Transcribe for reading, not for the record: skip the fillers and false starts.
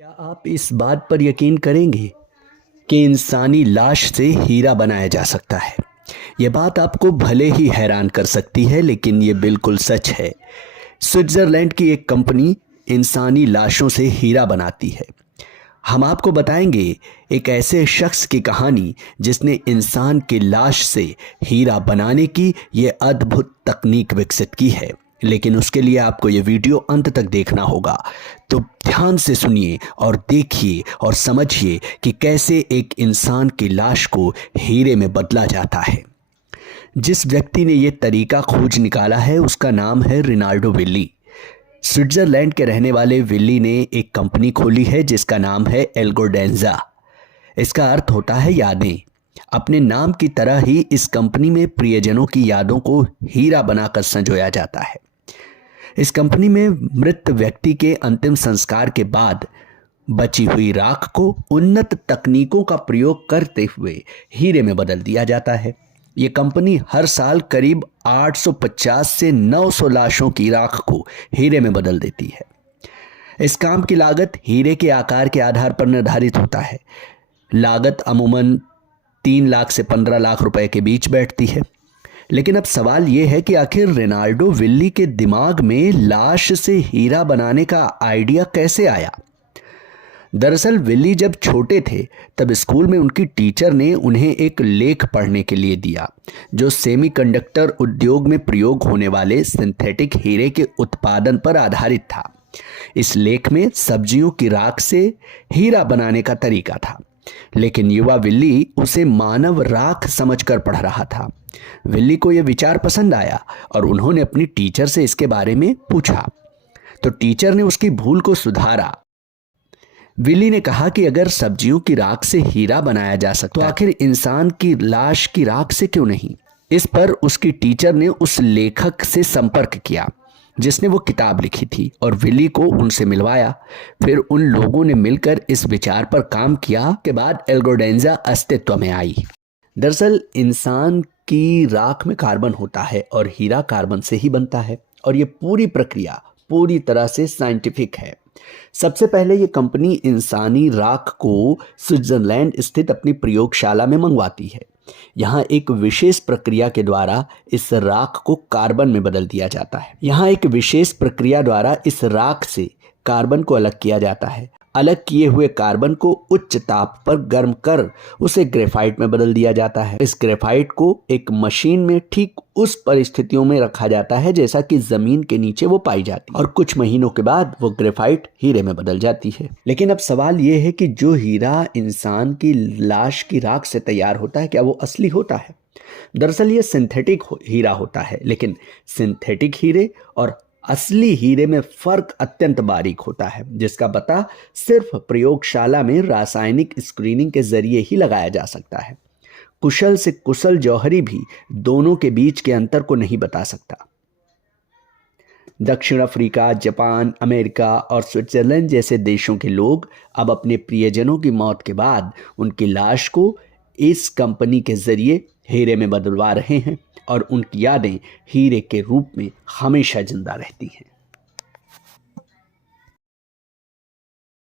क्या आप इस बात पर यकीन करेंगे कि इंसानी लाश से हीरा बनाया जा सकता है? यह बात आपको भले ही हैरान कर सकती है, लेकिन ये बिल्कुल सच है। स्विट्जरलैंड की एक कंपनी इंसानी लाशों से हीरा बनाती है। हम आपको बताएंगे एक ऐसे शख्स की कहानी जिसने इंसान की लाश से हीरा बनाने की ये अद्भुत तकनीक विकसित की है। लेकिन उसके लिए आपको ये वीडियो अंत तक देखना होगा। तो ध्यान से सुनिए और देखिए और समझिए कि कैसे एक इंसान की लाश को हीरे में बदला जाता है। जिस व्यक्ति ने ये तरीका खोज निकाला है उसका नाम है रिनाल्डो विल्ली। स्विट्जरलैंड के रहने वाले विल्ली ने एक कंपनी खोली है जिसका नाम है एल्गोडेंजा। इसका अर्थ होता है यादें। अपने नाम की तरह ही इस कंपनी में प्रियजनों की यादों को हीरा बनाकर संजोया जाता है। इस कंपनी में मृत व्यक्ति के अंतिम संस्कार के बाद बची हुई राख को उन्नत तकनीकों का प्रयोग करते हुए हीरे में बदल दिया जाता है। ये कंपनी हर साल करीब 850 से 900 लाशों की राख को हीरे में बदल देती है। इस काम की लागत हीरे के आकार के आधार पर निर्धारित होता है। लागत अमूमन 3 लाख से 15 लाख रुपए के बीच बैठती है। लेकिन अब सवाल यह है कि आखिर रिनाल्डो विल्ली के दिमाग में लाश से हीरा बनाने का आइडिया कैसे आया? दरअसल विल्ली जब छोटे थे तब स्कूल में उनकी टीचर ने उन्हें एक लेख पढ़ने के लिए दिया जो सेमीकंडक्टर उद्योग में प्रयोग होने वाले सिंथेटिक हीरे के उत्पादन पर आधारित था। इस लेख में सब्जियों की राख से हीरा बनाने का तरीका था, लेकिन युवा विल्ली उसे मानव राख समझकर पढ़ रहा था। विल्ली को यह विचार पसंद आया और उन्होंने अपनी टीचर से इसके बारे में पूछा, तो टीचर ने उसकी भूल को सुधारा। विल्ली ने कहा कि अगर सब्जियों की राख से हीरा बनाया जा सकता तो आखिर इंसान की लाश की राख से क्यों नहीं? इस पर उसकी टीचर ने उस लेखक से संपर्क किया जिसने वो किताब लिखी थी और विल्ली को उनसे मिलवाया। फिर उन लोगों ने मिलकर इस विचार पर काम किया के बाद एल्गोडेंजा अस्तित्व में आई। दरअसल इंसान की राख में कार्बन होता है और हीरा कार्बन से ही बनता है और ये पूरी प्रक्रिया पूरी तरह से साइंटिफिक है। सबसे पहले ये कंपनी इंसानी राख को स्विट्जरलैंड स्थित अपनी प्रयोगशाला में मंगवाती है। यहाँ एक विशेष प्रक्रिया के द्वारा इस राख को कार्बन में बदल दिया जाता है। यहाँ एक विशेष प्रक्रिया द्वारा इस राख से कार्बन को अलग किया जाता है। अलग किए हुए कार्बन को उच्च ताप पर गर्म कर उसे ग्रेफाइट में बदल दिया जाता है। इस ग्रेफाइट को एक मशीन में ठीक उस परिस्थितियों में रखा जाता है जैसा कि जमीन के नीचे वो पाई जाती है और कुछ महीनों के बाद वो ग्रेफाइट हीरे में बदल जाती है। लेकिन अब सवाल ये है कि जो हीरा इंसान की लाश की राख से तैयार होता है क्या वो असली होता है? दरअसल ये सिंथेटिक हीरा होता है, लेकिन सिंथेटिक हीरे और असली हीरे में फर्क अत्यंत बारीक होता है जिसका पता सिर्फ प्रयोगशाला में रासायनिक स्क्रीनिंग के जरिए ही लगाया जा सकता है। कुशल से कुशल जौहरी भी दोनों के बीच के अंतर को नहीं बता सकता। दक्षिण अफ्रीका, जापान, अमेरिका और स्विट्जरलैंड जैसे देशों के लोग अब अपने प्रियजनों की मौत के बाद उनकी लाश को इस कंपनी के जरिए हीरे में बदलवा रहे हैं और उनकी यादें हीरे के रूप में हमेशा जिंदा रहती हैं।